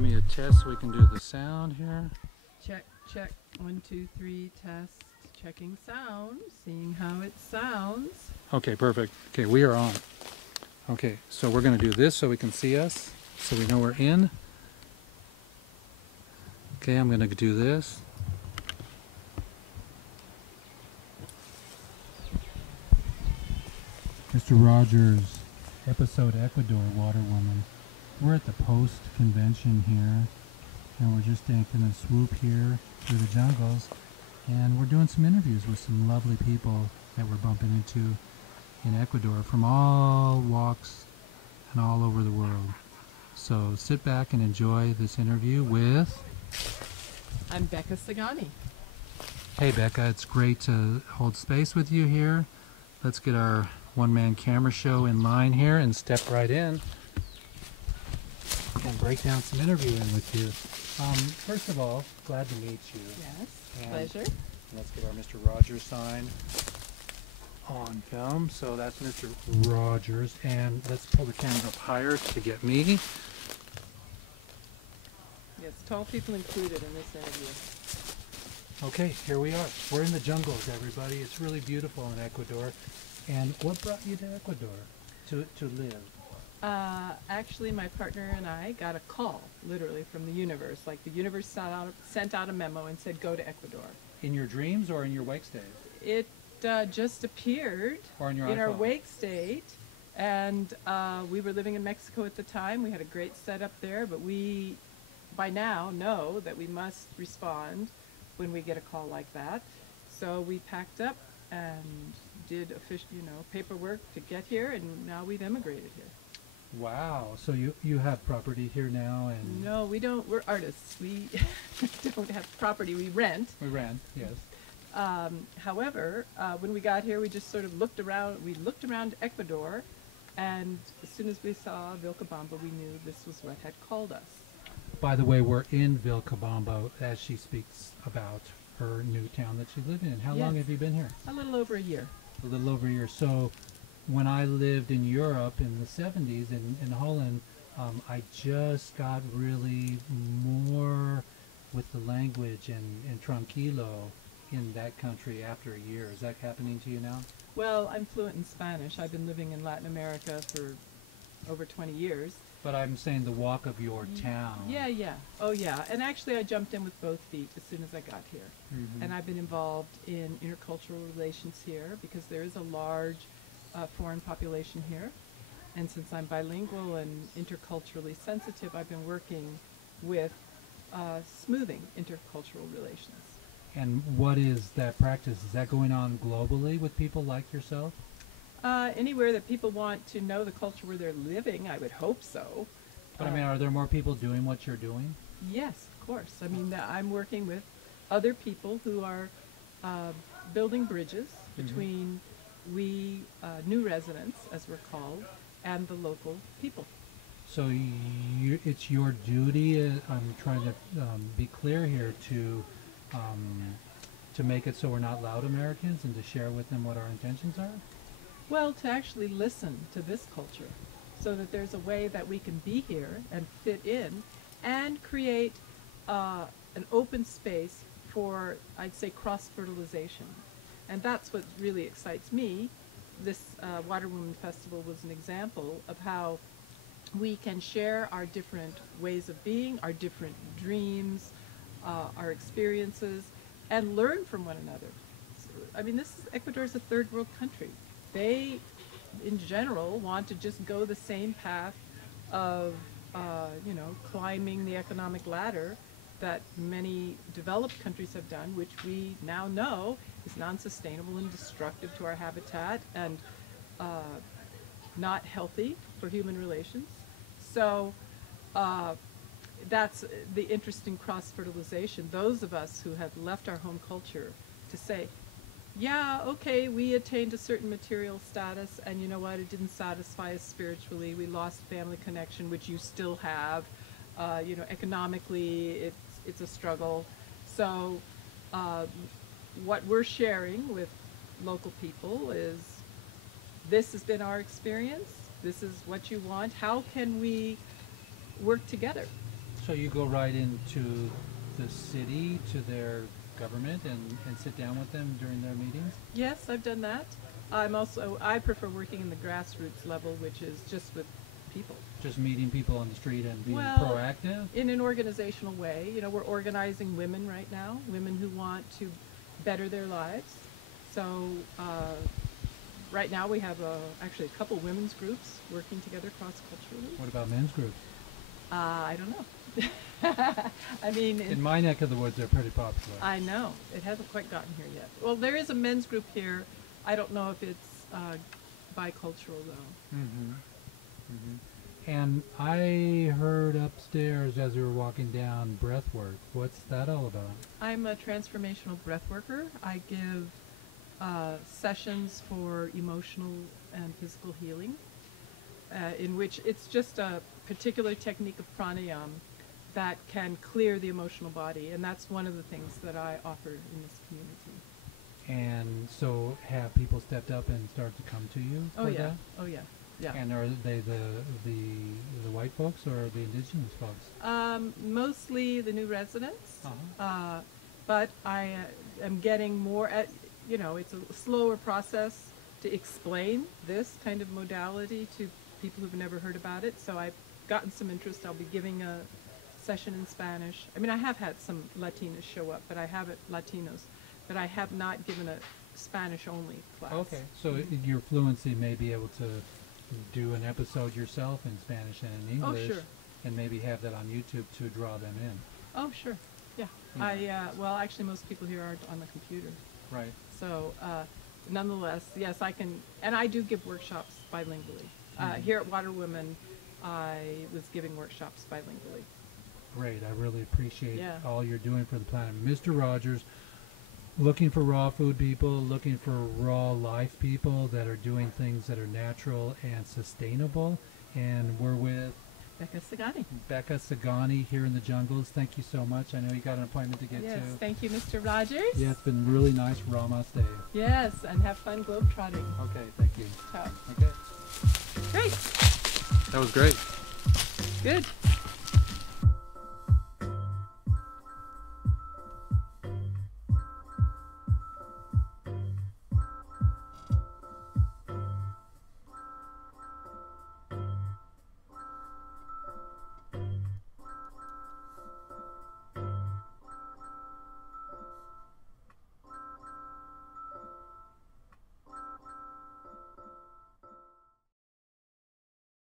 give me a test so we can do the sound here. Check, check. 1, 2, 3, test. Checking sound, seeing how it sounds. Okay, perfect. Okay, we are on. Okay, so we're going to do this so we can see us, so we know we're in. Okay, I'm going to do this. Mr. Rawgers, episode Ecuador Waterwoman. We're at the post convention here, and we're just taking a swoop here through the jungles, and we're doing some interviews with some lovely people that we're bumping into in Ecuador from all walks and all over the world. So sit back and enjoy this interview with... I'm Becca Sagani. Hey Becca, it's great to hold space with you here. Let's get our one-man camera show in line here and step right in and break down some interviewing with you. First of all, glad to meet you. Yes, And pleasure. let's get our Mr. Rawgers sign on film. So that's Mr. Rawgers, and let's pull the camera up higher to get me. Yes, tall people included in this interview. Okay, here we are. We're in the jungles, everybody. It's really beautiful in Ecuador. And what brought you to Ecuador to live? Actually, my partner and I got a call, literally, from the universe. Like the universe sent out a memo and said, go to Ecuador. In your dreams or in your wake state? It just appeared Or in your our iPhone? wake state. And we were living in Mexico at the time. We had a great setup there, but we, by now, know that we must respond when we get a call like that. So we packed up and did official, paperwork to get here, and now we've emigrated here. Wow. So you have property here now, and No, we don't. We're artists. We don't have property. We rent. we ran. Yes. However, when we got here, we just sort of looked around. We looked around Ecuador, and as soon as we saw Vilcabamba, we knew this was what had called us. By the way, we're in Vilcabamba as she speaks about her new town that she lived in. How long Yes. have you been here? A little over a year. A little over a year. So when I lived in Europe in the 70s in Holland, I just got really more with the language and tranquilo in that country after a year. Is that happening to you now? Well, I'm fluent in Spanish. I've been living in Latin America for over 20 years. But I'm saying the walk of your town. Yeah, yeah. Oh, yeah. And actually, I jumped in with both feet as soon as I got here. Mhm. And I've been involved in intercultural relations here because there is a large foreign population here. And since I'm bilingual and interculturally sensitive, I've been working with smoothing intercultural relations. And what is that practice? Is that going on globally with people like yourself? Anywhere that people want to know the culture where they're living, I would hope so. But I mean, are there more people doing what you're doing? Yes, of course. I mean, I'm working with other people who are building bridges between new residents, as we're called, and the local people. So it's your duty, I'm trying to be clear here, to make it so we're not loud Americans and to share with them what our intentions are? Well, to actually listen to this culture so that there's a way that we can be here and fit in and create an open space for, I'd say, cross-fertilization. And that's what really excites me. This Water Woman Festival was an example of how we can share our different ways of being, our different dreams, our experiences, and learn from one another. I mean, Ecuador's a third world country. They, in general, want to just go the same path of, climbing the economic ladder that many developed countries have done, which we now know is non-sustainable and destructive to our habitat and not healthy for human relations. So that's the interesting cross-fertilization. Those of us who have left our home culture to say, yeah, okay, we attained a certain material status, and you know what, it didn't satisfy us spiritually. We lost family connection, which you still have. Economically, it's a struggle. So what we're sharing with local people is, this has been our experience, this is what you want, how can we work together? So you go right into the city, to their government, and sit down with them during their meetings? Yes, I've done that. I prefer working in the grassroots level, which is just with people. Just meeting people on the street and being Well, proactive? In an organizational way. You know, we're organizing women right now, women who want to better their lives. So right now we have actually a couple women's groups working together cross-culturally. What about men's groups? I don't know. I mean, In my neck of the woods, they're pretty popular. I know. It hasn't quite gotten here yet. Well, there is a men's group here. I don't know if it's bicultural, though. Mm-hmm. Mm-hmm. And I heard upstairs as we were walking down breath work. What's that all about? I'm a transformational breath worker. I give sessions for emotional and physical healing, in which it's just a particular technique of pranayama that can clear the emotional body, and that's one of the things that I offer in this community. And so have people stepped up and started to come to you for that? Oh yeah. Yeah. And are they the white folks or the indigenous folks? Mostly the new residents, Uh-huh. but I am getting more at, you know, it's a slower process to explain this kind of modality to people who've never heard about it. So I've gotten some interest. I'll be giving a session in Spanish. I mean, I have had some Latinas show up, but I have not given a Spanish-only class. Okay, so your fluency may be able to do an episode yourself in Spanish and in English, sure. and maybe have that on YouTube to draw them in. Oh, sure. Yeah. Yeah. Well, actually, most people here aren't on the computer. Right. So, nonetheless, yes, I can, and I do give workshops bilingually. Here at Water Women, I was giving workshops bilingually. Great. I really appreciate Yeah. all you're doing for the planet. Mr. Rawgers, looking for raw food people, looking for raw life people that are doing things that are natural and sustainable. And we're with Becca Sagani. Becca Sagani here in the jungles. Thank you so much. I know you got an appointment to get Yes, to. thank you, Mr. Rogers. Yeah, it's been really nice. Namaste. Yes, and have fun globetrotting. Okay, thank you. Ciao. Okay. Great. That was great. Good.